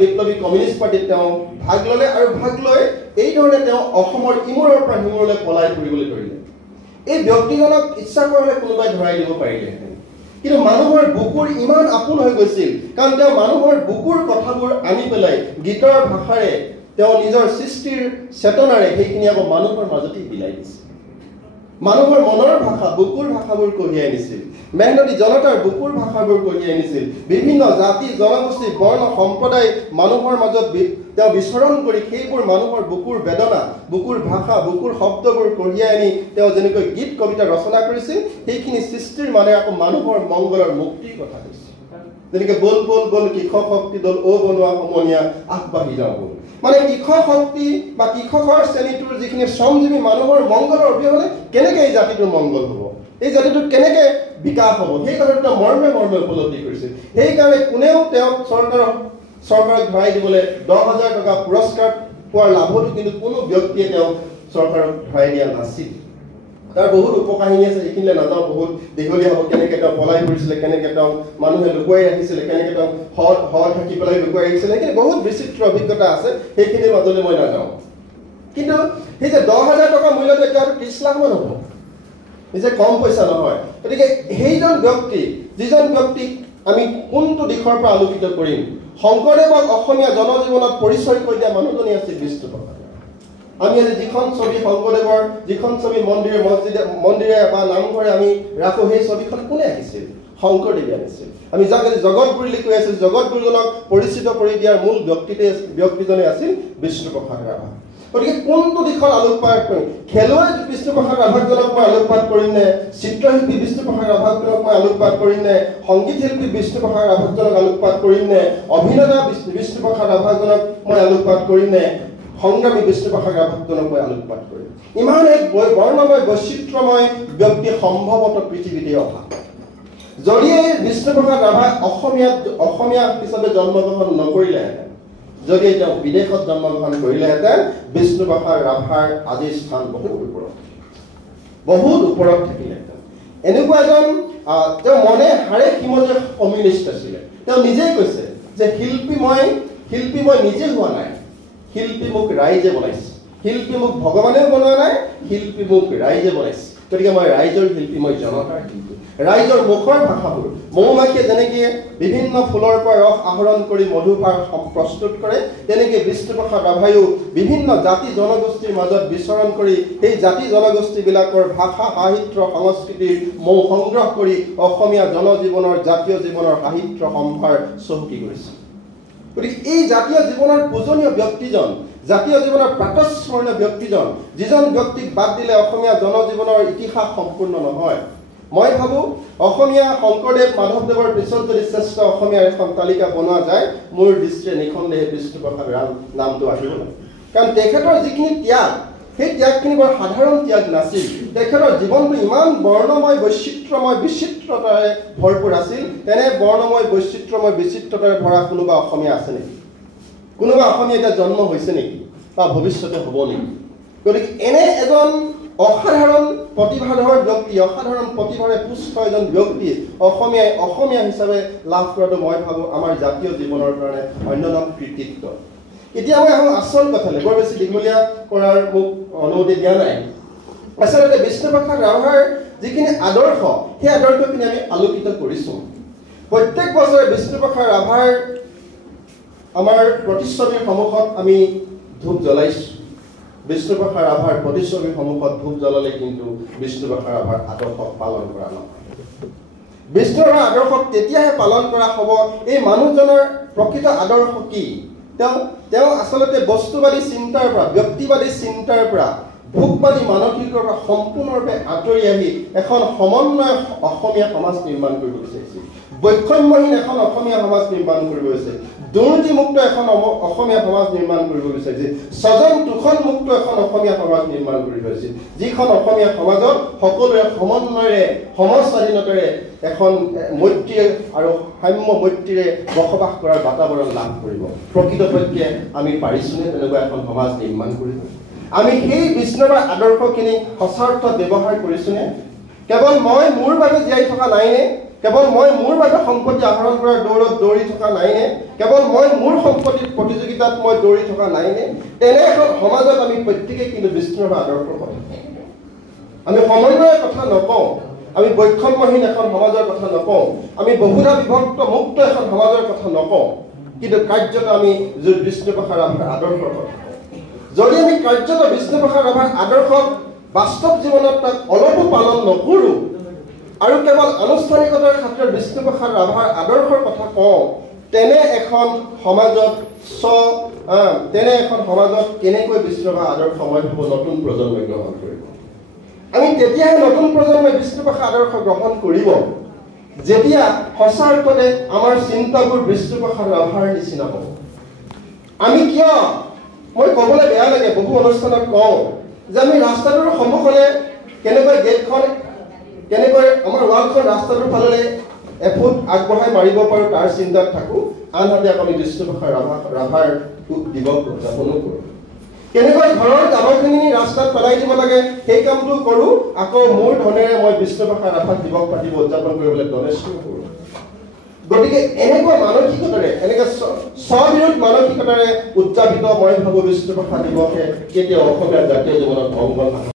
বিপ্লৱী কমিউনিষ্ট পাৰ্টিত তেওঁ ভাগ ল'লে আৰু ভাগ লৈ এই ধৰণে তেওঁ অসমৰ ইমূৰৰ পৰা সিমূৰলৈ পলাই ফুৰিবলৈ ধৰিলে। এই ব্যক্তিজনক ইচ্ছা কৰিলে কোনোবাই ধৰাই দিব পাৰিলেহেঁতেন, কিন্তু মানুহৰ বুকুৰ ইমান আপোন হৈ গৈছিল, কাৰণ তেওঁ মানুহৰ বুকুৰ কথাবোৰ আনি পেলাই গীতৰ ভাষাৰে তেওঁ নিজৰ সৃষ্টিৰ চেতনাৰে সেইখিনি আকৌ মানুহৰ মাজতেই বিলাই দিছিল। মানুহৰ মনৰ ভাষা বুকুৰ ভাষাবোৰ কঢ়িয়াই আনিছিল, মেহনতি জনতাৰ বুকুৰ ভাষাবোৰ কঢ়িয়াই আনিছিল। বিভিন্ন জাতি জনগোষ্ঠী বৰ্ণ সম্প্ৰদায় মানুহৰ মাজত তেওঁ বিচৰণ কৰি সেইবোৰ মানুহৰ বুকুৰ বেদনা বুকুৰ ভাষা বুকুৰ শব্দবোৰ কঢ়িয়াই আনি তেওঁ যেনেকৈ গীত কবিতা ৰচনা কৰিছিল, সেইখিনি সৃষ্টিৰ মানে আকৌ মানুহৰ মংগলৰ মুক্তিৰ কথা কৈছিল। যেনেকৈ বল বল বল কৃষক শক্তি দল অ বনোৱা সমনীয়া আগবাঢ়ি যাওঁ বল, মানে কৃষক শক্তি বা কৃষকৰ শ্ৰেণীটোৰ যিখিনি শ্ৰমজীৱী মানুহৰ মংগলৰ অবিহনে কেনেকৈ এই জাতিটোৰ মংগল হ'ব, এই জাতিটোৰ কেনেকৈ বিকাশ হ'ব, সেই কথাটো তেওঁ মৰ্মে মৰ্মে উপলব্ধি কৰিছিল। সেইকাৰণে কোনেও তেওঁক চৰকাৰক ধৰাই দিবলৈ 10,000 টকা পুৰস্কাৰ পোৱাৰ লাভতো কিন্তু কোনো ব্যক্তিয়ে তেওঁক চৰকাৰক ধৰাই দিয়া নাছিল। তাৰ বহুত উপকাহিনী আছে, এইখিনিলৈ নাযাওঁ, বহুত দীঘলীয়া হ'ব। কেনেকৈ তেওঁ পলাই ফুৰিছিলে, কেনেকৈ তেওঁ মানুহে লুকুৱাই ৰাখিছিলে, কেনেকৈ তেওঁ হৰ থাকি পেলাই লুকুৱাই ৰাখিছিলে, সেইখিনি বহুত বিচিত্ৰ অভিজ্ঞতা আছে, সেইখিনিৰ মাজলৈ মই নাযাওঁ। কিন্তু সেই যে 10,000 টকা মূল্যটো এতিয়াতো 30 লাখ মান হ'ব, নিজে কম পইচা নহয়। গতিকে সেইজন ব্যক্তি, যিজন ব্যক্তিক আমি কোনটো দিশৰ পৰা আলোকিত কৰিম, শংকৰদেৱক অসমীয়া জনজীৱনত পৰিচয় কৰি দিয়া মানুহজনী আছিল বিষ্ণুপ্ৰসাদ। আমি আজি যিখন ছবি শংকৰদেৱৰ যিখন ছবি মন্দিৰে বা নামঘৰে আমি ৰাখোঁ, সেই ছবিখন কোনে আঁকিছিল? শংকৰদেৱে আনিছিল। আমি যাক আজি জগতগুৰু বুলি কৈ আছোঁ, জগতগুৰুজনক পৰিচিত কৰি দিয়াৰ মূল ব্যক্তিজনে আছিল বিষ্ণুপ্ৰসাদ ৰাভা। গতিকে কোনটো দিশত আলোকপাত কৰিম? খেলুৱৈ বিষ্ণুপ্ৰসাদ ৰাভাজনক মই আলোকপাত কৰিম নে, চিত্ৰশিল্পী বিষ্ণুপ্ৰসাদ ৰাভাজনক মই আলোকপাত কৰিম নে, সংগীত শিল্পী বিষ্ণুপ্ৰসাদ ৰাভাজনক আলোকপাত কৰিম নে, অভিনেতা বিষ্ণুপ্ৰসাদ ৰাভাজনক মই আলোকপাত কৰিম নে, সংগ্ৰামী বিষ্ণুপ্ৰসাদ ৰাভাজনক মই আলোকপাত কৰিম? ইমান এক বৰ্ণময় বৈচিত্ৰ্যময় ব্যক্তি সম্ভৱতঃ পৃথিৱীতে অহা। যদি এই বিষ্ণুপ্ৰসাদ ৰাভাই অসমীয়া হিচাপে জন্মগ্ৰহণ নকৰিলেহেঁতেন, যদি তেওঁ বিদেশত জন্মগ্ৰহণ কৰিলেহেঁতেন, বিষ্ণুপ্ৰসাদ ৰাভাৰ আজিৰ স্থান বহুত ওপৰত থাকিলেহেঁতেন। এনেকুৱা এজন তেওঁ মনে হাড়ে সিমজে কমিউনিষ্ট আছিলে। তেওঁ নিজেই কৈছে যে শিল্পী মই নিজে হোৱা নাই, শিল্পী মোক ৰাইজে বনাইছে, শিল্পী মোক ভগৱানেও বনোৱা নাই, শিল্পী মোক ৰাইজে বনাইছে। গতিকে মই ৰাইজৰ শিল্পী, মই জনতাৰ শিল্পী। ৰাইজৰ মুখৰ ভাষাবোৰ মৌমাখিয়ে যেনেকৈ বিভিন্ন ফুলৰ পৰা ৰস আহৰণ কৰি মধুপাৰ প্ৰস্তুত কৰে, তেনেকৈ বিষ্ণুপ্ৰসাদ ৰাভায়ো বিভিন্ন জাতি জনগোষ্ঠীৰ মাজত বিচৰণ কৰি সেই জাতি জনগোষ্ঠীবিলাকৰ ভাষা সাহিত্য সংস্কৃতিৰ মৌ সংগ্ৰহ কৰি অসমীয়া জনজীৱনৰ জাতীয় জীৱনৰ সাহিত্য সম্ভাৰ চহকী কৰিছে। গতিকে এই জাতীয় জীৱনৰ পূজনীয় ব্যক্তিজন, জাতীয় জীৱনৰ প্ৰাতঃস্মৰণীয় ব্যক্তিজন, যিজন ব্যক্তিক বাদ দিলে অসমীয়া জনজীৱনৰ ইতিহাস সম্পূৰ্ণ নহয়। মই ভাবোঁ অসমীয়া শংকৰদেৱ মাধৱদেৱৰ পিছত যদি শ্ৰেষ্ঠ অসমীয়াৰ এখন তালিকা বনোৱা যায়, মোৰ দৃষ্টিৰে নিঃসন্দেহে বিষ্ণুপ্ৰসাদ ৰাভাৰ নামটো আহিব লাগে। কাৰণ তেখেতৰ যিখিনি ত্যাগ, সেই ত্যাগখিনি বৰ সাধাৰণ ত্যাগ নাছিল। তেখেতৰ জীৱনটো ইমান বৰ্ণময় বৈচিত্ৰ্যময় বিচিত্ৰতাৰে ভৰপূৰ আছিল। তেনে বৰ্ণময় বৈচিত্ৰ্যময় বিচিত্ৰতাৰে ভৰা কোনোবা অসমীয়া আছে নেকি? কোনোবা অসমীয়া এতিয়া জন্ম হৈছে নেকি বা ভৱিষ্যতে হ'ব নেকি? গতিকে এনে এজন অসাধাৰণ প্ৰতিভাধৰ ব্যক্তি, অসাধাৰণ প্ৰতিভাৰে পুষ্ট এজন ব্যক্তি অসমীয়া হিচাপে লাভ কৰাটো মই ভাবোঁ আমাৰ জাতীয় জীৱনৰ কাৰণে অন্যতম কৃতিত্ব। এতিয়া মই আহোঁ আচল কথালৈ, বৰ বেছি দীঘলীয়া কৰাৰ মোক অনুমতি দিয়া নাই। আচলতে বিষ্ণুপ্ৰসাদ ৰাভাৰ যিখিনি আদৰ্শ, সেই আদৰ্শখিনি আমি আলোকিত কৰিছোঁ। প্ৰত্যেক বছৰে বিষ্ণুপ্ৰসাদ ৰাভাৰ আমাৰ প্ৰতিচ্ছবিৰ সন্মুখত আমি ধূপ জ্বলাইছোঁ। বিষ্ণুপ্ৰসাদ ৰাভাৰ প্ৰতিচ্ছবিৰ সন্মুখত ধূপ জ্বলালে কিন্তু বিষ্ণুপ্ৰসাদ ৰাভাৰ আদৰ্শক পালন কৰা নহয়। বিষ্ণুপ্ৰসাদ আদৰ্শক তেতিয়াহে পালন কৰা হ'ব, এই মানুহজনৰ প্ৰকৃত আদৰ্শ কি? তেওঁ আচলতে বস্তুবাদী চিন্তাৰ পৰা, ব্যক্তিবাদী চিন্তাৰ পৰা, ভোগবাদী মানসিকৰ পৰা সম্পূৰ্ণৰূপে আঁতৰি আহি এখন সমন্বয় অসমীয়া সমাজ নিৰ্মাণ কৰিব বিচাৰিছিল। বৈষম্যহীন এখন অসমীয়া সমাজ নিৰ্মাণ কৰিব বিচাৰিছিল। দুৰ্নীতিমুক্ত এখন অসমীয়া সমাজ নিৰ্মাণ কৰিব বিচাৰিছিল। স্বজন তোষণ মুক্ত এখন অসমীয়া সমাজ নিৰ্মাণ কৰিব বিচাৰিছিল, যিখন অসমীয়া সমাজত সকলোৰে সমন্বয়েৰে সমস্বাধীনতাৰে এখন মৈত্ৰী আৰু সাম্য মৈত্ৰীৰে বসবাস কৰাৰ বাতাবৰণ লাভ কৰিব। প্ৰকৃতপক্ষে আমি পাৰিছোঁনে তেনেকুৱা এখন সমাজ নিৰ্মাণ কৰিব? আমি সেই বিষ্ণুৰাভাৰ আদৰ্শখিনি সঁচা অৰ্থত ব্যৱহাৰ কৰিছোঁনে? কেৱল মোৰ বাবে জীয়াই থকা নাইনে? কেৱল মই মোৰ বাবে সম্পত্তি আহৰণ কৰাৰ দৌৰত দৌৰি থকা নাইনে, কেৱল মই মোৰ সম্পত্তিৰ প্ৰতিযোগিতাত মই দৌৰি থকা নাইনে, তেনে এখন সমাজত আমি প্ৰত্যেকেই কিন্তু বিষ্ণুৰ আদৰ্শৰ কথা আমি সমন্বয়ৰ কথা নকওঁ, আমি বৈষম্যহীন এখন সমাজৰ কথা নকওঁ, আমি বহুধা বিভক্ত মুক্ত এখন সমাজৰ কথা নকওঁ, কিন্তু কাৰ্যত আমি বিষ্ণুপ্ৰসাদ ৰাভাৰ আদৰ্শৰ কথা কওঁ। যদি আমি কাৰ্যত বিষ্ণুপ্ৰসাদ ৰাভাৰ আদৰ্শক বাস্তৱ জীৱনত তাক অলপো পালন নকৰোঁ আৰু কেৱল আনুষ্ঠানিকতাৰ ক্ষেত্ৰত বিষ্ণুপ্ৰসাদ ৰাভাৰ আদৰ্শৰ কথা কওঁ, তেনে এখন সমাজত কেনেকৈ বিষ্ণুপ্ৰসাদ আদৰ্শ মই ভাবোঁ নতুন প্ৰজন্মই গ্ৰহণ কৰিব। আমি তেতিয়াহে নতুন প্ৰজন্মই বিষ্ণুপ্ৰসাদ আদৰ্শ গ্ৰহণ কৰিব যেতিয়া সঁচা অৰ্থতে আমাৰ চিন্তাবোৰ বিষ্ণুপ্ৰসাদ ৰাভাৰ নিচিনা হ'ব। আমি কিয়, মই ক'বলৈ বেয়া লাগে, বহু অনুষ্ঠানত কওঁ যে আমি ৰাস্তাটোৰ সন্মুখলে কেনেকৈ গেটখন, কেনেকৈ আমাৰ ৱালখন ৰাস্তাটোৰ ফাললৈ এফুট আগবঢ়াই মাৰিব পাৰোঁ তাৰ চিন্তাত থাকোঁ, আনহাতে আমি বিষ্ণুপ্ৰসাদ ৰাভাৰ দিৱস উদযাপনো কৰোঁ। কেনেকৈ ঘৰৰ জাবৰখিনি ৰাস্তাত পেলাই দিব লাগে সেই কামটো কৰোঁ, আকৌ মোৰ ধনেৰে মই বিষ্ণুপ্ৰসাদ ৰাভাক দিৱস পাতিব উদযাপন কৰিবলৈ ডনেশ্যন কৰোঁ। গতিকে এনেকুৱা মানসিকতাৰে, এনেকৈ স্ববিৰোধ মানসিকতাৰে উদযাপিত মই ভাবোঁ বিষ্ণুপ্ৰসাদ দিৱসে কেতিয়াও অসমীয়া জাতীয় জীৱনত মংগল